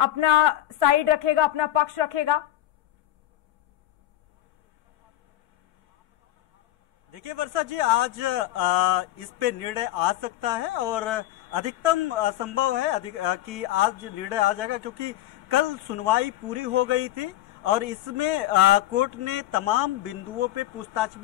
अपना साइड रखेगा, अपना पक्ष रखेगा? देखिए वर्षा जी, आज इस पे निर्णय आ सकता है और अधिकतम संभव है कि आज निर्णय आ जाएगा, क्योंकि कल सुनवाई पूरी हो गई थी और इसमें कोर्ट ने तमाम बिंदुओं पे पूछताछ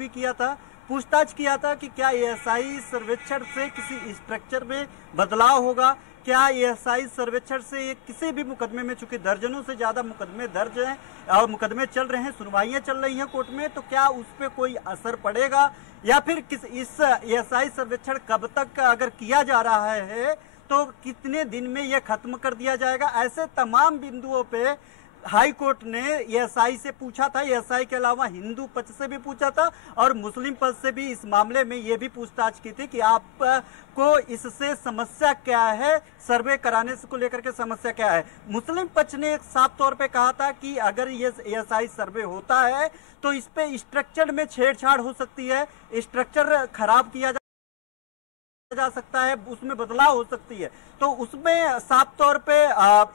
किया था कि क्या एएसआई सर्वेक्षण से किसी स्ट्रक्चर में बदलाव होगा, क्या एएसआई सर्वेक्षण से किसी भी मुकदमे में, चूंकि दर्जनों से ज्यादा मुकदमे दर्ज हैं और मुकदमे चल रहे हैं, सुनवाइयां चल रही हैं कोर्ट में, तो क्या उस पर कोई असर पड़ेगा या फिर इस एएसआई सर्वेक्षण कब तक अगर किया जा रहा है तो कितने दिन में यह खत्म कर दिया जाएगा। ऐसे तमाम बिंदुओं पे हाई कोर्ट ने एएसआई से पूछा था। एएसआई के अलावा हिंदू पक्ष से भी पूछा था और मुस्लिम पक्ष से भी इस मामले में ये भी पूछताछ की थी कि आपको इससे समस्या क्या है, सर्वे कराने को लेकर के समस्या क्या है। मुस्लिम पक्ष ने एक साफ तौर पे कहा था कि अगर ये एएसआई सर्वे होता है तो इस पे स्ट्रक्चर में छेड़छाड़ हो सकती है, स्ट्रक्चर खराब किया जा सकता है, उसमें बदलाव हो सकती है। तो उसमें साफ तौर पे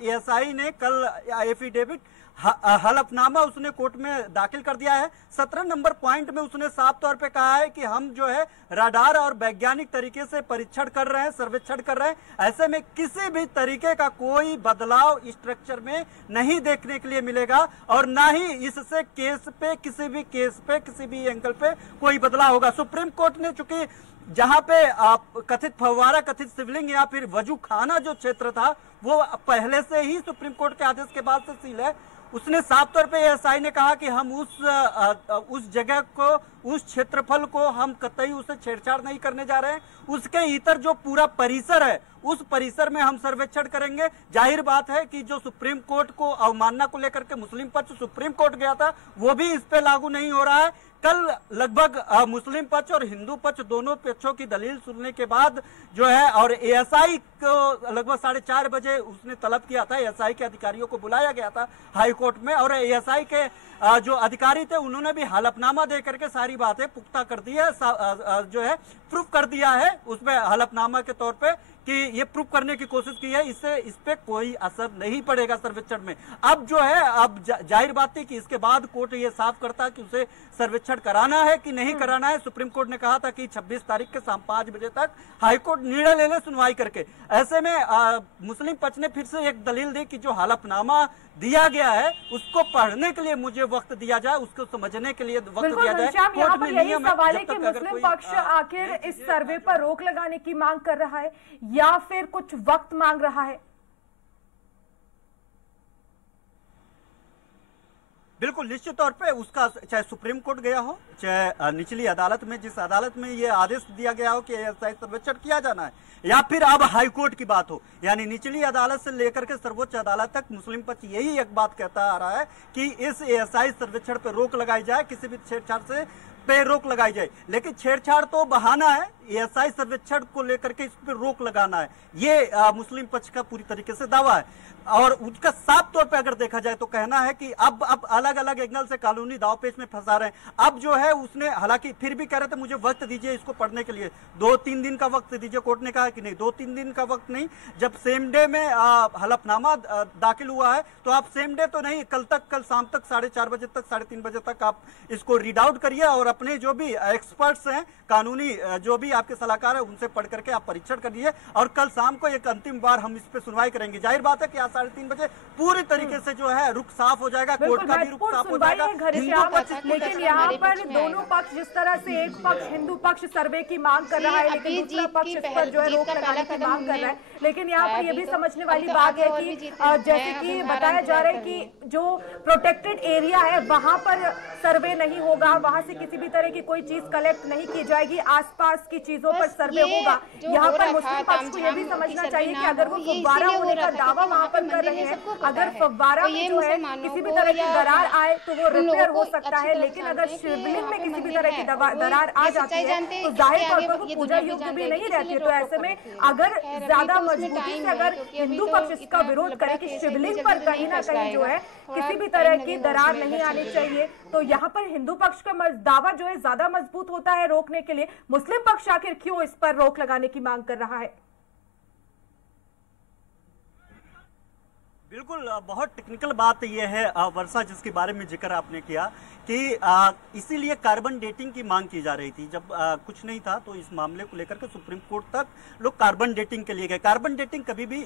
एएसआई ने कल एफिडेविट हलफनामा उसने कोर्ट में दाखिल कर दिया है। 17 नंबर पॉइंट में उसने साफ तौर पे कहा है कि हम जो है राडार और वैज्ञानिक तरीके से परीक्षण कर रहे हैं, सर्वेक्षण कर रहे हैं, ऐसे में किसी भी तरीके का कोई बदलाव स्ट्रक्चर में नहीं देखने के लिए मिलेगा और ना ही इससे किसी भी एंगल पे कोई बदलाव होगा। सुप्रीम कोर्ट ने चूंकि जहां पे कथित फव्वारा, कथित शिवलिंग या फिर वजू खाना जो क्षेत्र था वो पहले से ही सुप्रीम कोर्ट के आदेश के बाद से सील है, उसने साफ तौर पे एएसआई ने कहा कि हम उस जगह को, उस क्षेत्रफल को हम कतई उसे छेड़छाड़ नहीं करने जा रहे हैं। उसके इतर जो पूरा परिसर है उस परिसर में हम सर्वेक्षण करेंगे। जाहिर बात है कि जो सुप्रीम कोर्ट को अवमानना को लेकर के मुस्लिम पक्ष सुप्रीम कोर्ट गया था वो भी इस पे लागू नहीं हो रहा है। कल लगभग मुस्लिम पक्ष और हिंदू पक्ष दोनों पक्षों की दलील सुनने के बाद जो है और एएसआई को लगभग 4:30 बजे उसने तलब किया था, एएसआई के अधिकारियों को बुलाया गया था हाई कोर्ट में और एएसआई के जो अधिकारी थे उन्होंने भी हलफनामा दे करके सारी बातें पुख्ता कर दी है, जो है प्रूफ कर दिया है उसमें हलफनामा के तौर पे कि ये प्रूफ करने की कोशिश की है, इससे इस पे कोई असर नहीं पड़ेगा सर्वेक्षण में। अब जो है अब जाहिर बात है कि इसके बाद कोर्ट ये साफ करता कि उसे सर्वेक्षण कराना है कि नहीं कराना है। सुप्रीम कोर्ट ने कहा था कि 26 तारीख के शाम 5 बजे तक हाईकोर्ट निर्णय ले ले सुनवाई करके। ऐसे में मुस्लिम पक्ष ने फिर से एक दलील दी कि जो हलफनामा दिया गया है उसको पढ़ने के लिए मुझे वक्त दिया जाए, उसको समझने के लिए वक्त दिया जाए। यहाँ पर यही सवाल है कि मुस्लिम पक्ष आखिर इस सर्वे पर रोक लगाने की मांग कर रहा है या फिर कुछ वक्त मांग रहा है? बिल्कुल निश्चित तौर पे उसका चाहे सुप्रीम कोर्ट गया हो चाहे निचली अदालत में, जिस अदालत में ये आदेश दिया गया हो कि एएसआई सर्वेक्षण किया जाना है, या फिर अब हाई कोर्ट की बात हो, यानी निचली अदालत से लेकर के सर्वोच्च अदालत तक मुस्लिम पक्ष यही एक बात कहता आ रहा है कि इस एएसआई सर्वेक्षण पर रोक लगाई जाए, किसी भी छेड़छाड़ से पे रोक लगाई जाए। लेकिन छेड़छाड़ तो बहाना है, एएसआई सर्वेक्षण को लेकर के इस पर रोक लगाना है, ये मुस्लिम पक्ष का पूरी तरीके से दावा है। और उसका साफ तौर पे अगर देखा जाए तो कहना है कि अब अलग अलग एंगल से कानूनी दावपेच में फंसा रहे हैं। अब जो है उसने, हालांकि फिर भी कह रहे थे मुझे वक्त दीजिए इसको पढ़ने के लिए, 2-3 दिन का वक्त दीजिए। कोर्ट ने कहा कि नहीं, 2-3 दिन का वक्त नहीं, जब सेम डे में हलफनामा दाखिल हुआ है तो आप सेम डे तो नहीं, कल शाम तक 4:30 बजे तक, 3:30 बजे तक आप इसको रीड आउट करिए और अपने जो भी एक्सपर्ट्स हैं, कानूनी जो भी आपके सलाहकार है उनसे पढ़ करके आप परीक्षण करिए और कल शाम को एक अंतिम बार हम इस पे सुनवाई करेंगे। जाहिर बात है कि 3:30 बजे पूरी तरीके से जो है रुख साफ हो जाएगा, कोर्ट का भी रुख साफ हो जाएगा। लेकिन यहाँ पर दोनों पक्ष, जिस तरह से एक पक्ष हिंदू पक्ष सर्वे की मांग कर रहा है लेकिन दूसरा पक्ष इस पर जो है रोक लगाने की मांग कर रहा है, लेकिन यहाँ पर ये भी समझने वाली बात है कि जैसे कि बताया जा रहा है कि जो प्रोटेक्टेड एरिया है वहां पर सर्वे नहीं होगा, वहां से किसी भी तरह की कोई चीज कलेक्ट नहीं की जाएगी, आसपास की चीजों पर सर्वे होगा। यहाँ पर मुस्लिम पक्ष को यह भी समझना चाहिए कि अगर वो फव्वारा होने का दावा वहां पर कर रहे हैं, अगर फव्वारा में जो है किसी भी तरह की दरार आए तो वो रिपेयर हो सकता है, लेकिन अगर शिवलिंग में किसी भी तरह की दरार आ जाती है तो जाहिर तौर पर वो पूजा योग्य भी नहीं रहती है। तो ऐसे में अगर ज्यादा मजबूती से अगर हिंदू पक्ष इसका विरोध करे कि शिवलिंग पर कहीं ना कहीं जो है किसी भी तरह की दरार नहीं आनी चाहिए, तो यहाँ पर हिंदू पक्ष का दावा जो है ज्यादा मजबूत होता है रोकने के लिए। मुस्लिम पक्ष आखिर क्यों इस पर रोक लगाने की मांग कर रहा है? बिल्कुल, बहुत टेक्निकल बात यह है वर्षा, जिसके बारे में जिक्र आपने किया कि इसीलिए कार्बन डेटिंग की मांग की जा रही थी। जब कुछ नहीं था तो इस मामले को लेकर के सुप्रीम कोर्ट तक लोग कार्बन डेटिंग के लिए गए। कार्बन डेटिंग कभी भी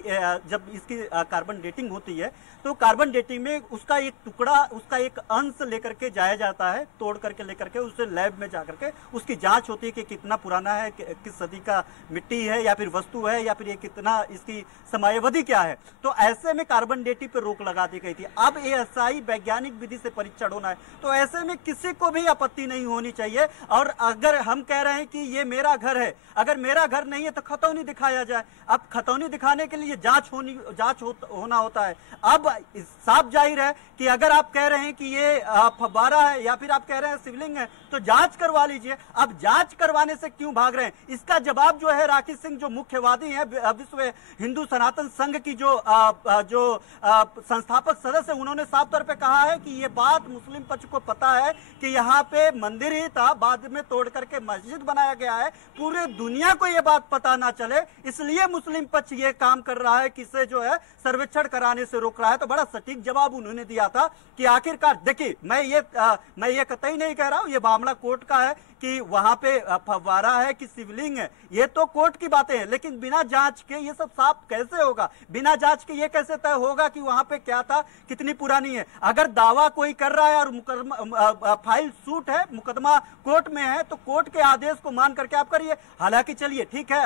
जब इसकी कार्बन डेटिंग होती है तो कार्बन डेटिंग में उसका एक टुकड़ा, उसका एक अंश लेकर के जाया जाता है, तोड़ करके लेकर के उसे लैब में जाकर के उसकी जांच होती है कि कितना पुराना है, किस सदी का मिट्टी है या फिर वस्तु है, या फिर ये कितना इसकी समयावधि क्या है। तो ऐसे में कार्बन डेटिंग पर रोक लगा दी गई थी। अब ASI वैज्ञानिक विधि से परीक्षण होना है, तो ऐसे में किसी को भी आपत्ति नहीं होनी चाहिए। और अगर हम कह रहे हैं कि ये मेरा घर है, अगर मेरा घर नहीं है तो खतौनी दिखाया जाए। अब खतौनी दिखाने के लिए जांच होना होता है। अब साफ जाहिर है कि अगर आप कह रहे हैं कि ये फव्वारा है या फिर आप कह रहे हैं शिवलिंग है, तो जांच करवा लीजिए। अब जांच करवाने से क्यों भाग रहे हैं, इसका जवाब जो है राकेश सिंह, जो मुख्यवादी हैं विश्व हिंदू सनातन संघ की जो संस्थापक सदस्य, उन्होंने साफ तौर पे कहा है कि ये बात मुस्लिम पक्ष को पता है कि यहाँ पे मंदिर ही था, बाद में तोड़ करके मस्जिद बनाया गया है। पूरे दुनिया को ये बात पता ना चले, इसलिए मुस्लिम पक्ष ये काम कर रहा है कि इसे जो है सर्वेक्षण कराने से रोक रहा है। तो बड़ा सटीक जवाब उन्होंने दिया था कि आखिरकार देखिए, मैं ये कतई नहीं कह रहा हूं, ये मामला कोर्ट का है कि वहां पे फव्वारा है कि शिवलिंग है, ये तो कोर्ट की बातें हैं। लेकिन बिना जांच के ये सब साफ कैसे होगा, बिना जांच के ये कैसे तय होगा कि वहां पे क्या था, कितनी पुरानी है। अगर दावा कोई कर रहा है और फाइल सूट है, मुकदमा कोर्ट में है, तो कोर्ट के आदेश को मान करके आप करिए। हालांकि चलिए ठीक है,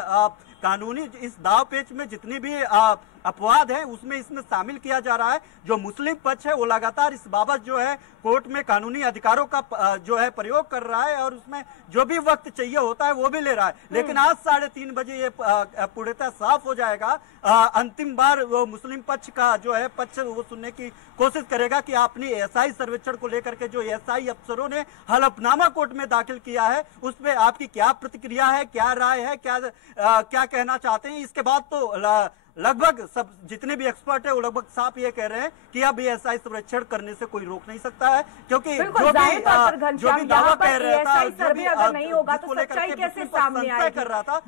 कानूनी इस दाव पेच में जितनी भी अपवाद है उसमें इसमें शामिल किया जा रहा है। जो मुस्लिम पक्ष है वो लगातार इस बाबत जो है कोर्ट में कानूनी अधिकारों का जो है प्रयोग कर रहा है और उसमें जो भी वक्त चाहिए होता है वो भी ले रहा है। लेकिन आज 3:30 बजे ये पूर्णतः साफ हो जाएगा। अंतिम बार वो मुस्लिम पक्ष का जो है पक्ष वो सुनने की कोशिश करेगा कि आपने ASI सर्वेक्षण को लेकर के जो ASI अफसरों ने हलफनामा कोर्ट में दाखिल किया है उस पर आपकी क्या प्रतिक्रिया है, क्या राय है, क्या कहना चाहते हैं। इसके बाद तो लगभग सब जितने भी एक्सपर्ट है वो लगभग साफ ये कह रहे हैं कि अब ASI सर्वेक्षण करने से कोई रोक नहीं सकता है, क्योंकि जो भी दावा कह रहा था, सर्वे अगर नहीं होगा तो सच्चाई कैसे सामने आएगी। कर रहा था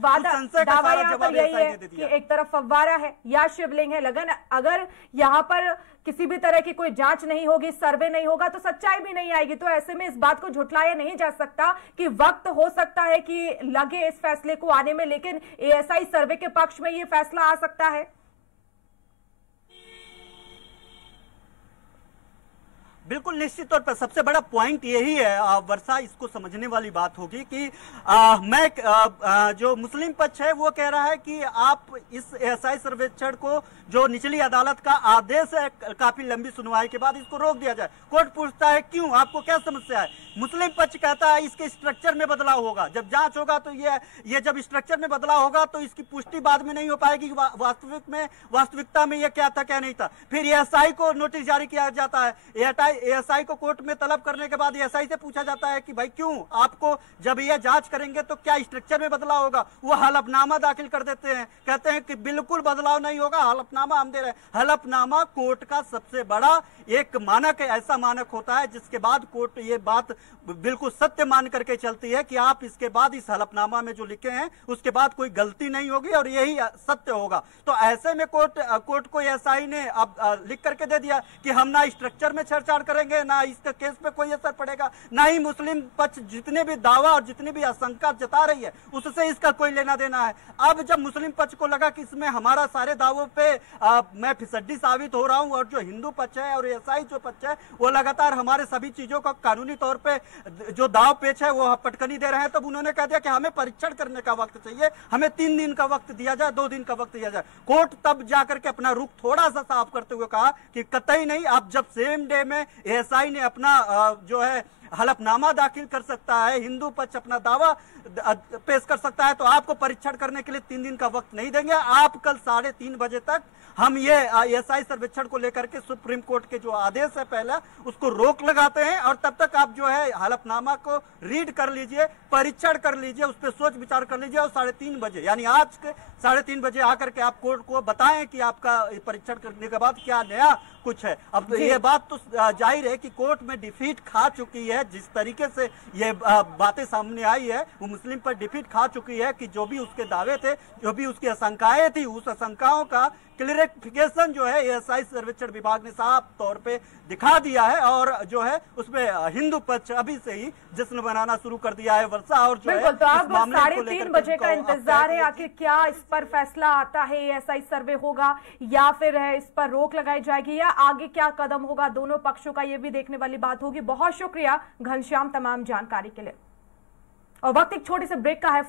दावा यहाँ पर यही है कि एक तरफ फव्वारा है या शिवलिंग है, लगन अगर यहाँ पर किसी भी तरह की कोई जांच नहीं होगी, सर्वे नहीं होगा तो सच्चाई भी नहीं आएगी। तो ऐसे में इस बात को झुठलाया नहीं जा सकता कि वक्त हो सकता है कि लगे इस फैसले को आने में, लेकिन ASI सर्वे के पक्ष में ये फैसला आ सकता है। बिल्कुल निश्चित तौर पर सबसे बड़ा पॉइंट यही है वर्षा, इसको समझने वाली बात होगी कि जो मुस्लिम पक्ष है वो कह रहा है कि आप इस ASI सर्वेक्षण को, जो निचली अदालत का आदेश है, काफी लंबी सुनवाई के बाद इसको रोक दिया जाए। कोर्ट पूछता है क्यों, आपको क्या समस्या है। मुस्लिम पक्ष कहता है इसके स्ट्रक्चर में बदलाव होगा, जब जांच होगा तो ये जब स्ट्रक्चर में बदलाव होगा तो इसकी पुष्टि बाद में नहीं हो पाएगी वास्तविकता में ये क्या था क्या नहीं था। फिर ASI को नोटिस जारी किया जाता है। ASI को कोर्ट में तलब करने के बाद ASI से पूछा जाता है कि भाई क्यों, आपको जब ये जांच करेंगे तो क्या स्ट्रक्चर में बदलाव होगा। वो हलफनामा दाखिल कर देते हैं, कहते हैं कि बिल्कुल बदलाव नहीं होगा, हलफनामा हम दे रहे हैं। हलफनामा कोर्ट का सबसे बड़ा एक मानक है, ऐसा मानक होता है जिसके बाद कोर्ट ये बात बिल्कुल सत्य मान करके चलती है कि आप इसके बाद इस हलफनामा में जो लिखे हैं उसके बाद कोई गलती नहीं होगी और यही सत्य होगा। तो ऐसे में कोर्ट को ASI ने अब लिख करके दे दिया कि हम ना स्ट्रक्चर में छेड़छाड़ करेंगे, ना इसके केस पे कोई असर पड़ेगा, ना ही मुस्लिम पक्ष जितने भी दावा और जितनी भी आशंका जता रही है उससे इसका कोई लेना देना है। अब जब मुस्लिम पक्ष को लगा कि इसमें हमारा सारे दावों पे मैं फिसड्डी साबित हो रहा हूं और जो हिंदू पक्ष है और ASI जो पक्ष है वो लगातार हमारे सभी चीजों का कानूनी तौर पे जो दाव पेच है वो पटकनी दे रहे हैं, तब उन्होंने कह दिया कि हमें परीक्षण करने का वक्त चाहिए, हमें 3 दिन का वक्त दिया जाए, 2 दिन का वक्त दिया जाए। कोर्ट तब जाकर के अपना रुख थोड़ा सा साफ करते हुए कहा कि कतई नहीं, अब जब सेम डे में ASI ने अपना जो है हलफनामा दाखिल कर सकता है, हिंदू पक्ष अपना दावा पेश कर सकता है, तो आपको परीक्षण करने के लिए 3 दिन का वक्त नहीं देंगे। आप कल 3:30 बजे तक हम ये ASI सर्वेक्षण को लेकर के सुप्रीम कोर्ट के जो आदेश है पहला उसको रोक लगाते हैं और तब तक आप जो है हलफनामा को रीड कर लीजिए, परीक्षण कर लीजिए, उस पर सोच विचार कर लीजिए और 3:30 बजे यानी आज के 3:30 बजे आकर के आप कोर्ट को बताएं कि आपका परीक्षण करने के बाद क्या नया कुछ है। अब तो ये बात तो जाहिर है कि कोर्ट में डिफीट खा चुकी है, जिस तरीके से ये बातें सामने आई है वो मुस्लिम पर डिफीट खा चुकी है कि जो भी उसके दावे थे, जो भी उसकी आशंकाएं थी, उस आशंकाओं का क्लियरिफिकेशन जो है एएसआई सर्वेक्षण विभाग ने साफ तौर पे दिखा दिया है और जो है उसमें हिंदू पक्ष अभी से ही जश्न मनाना शुरू कर दिया है। वर्षा और जो है तो अब 3:30 बजे का इंतजार है, आखिर क्या इस पर फैसला आता है, एएसआई सर्वे होगा या फिर इस पर रोक लगाई जाएगी या आगे क्या कदम होगा दोनों पक्षों का, ये भी देखने वाली बात होगी। बहुत शुक्रिया घनश्याम तमाम जानकारी के लिए। और वक्त एक छोटे से ब्रेक का है।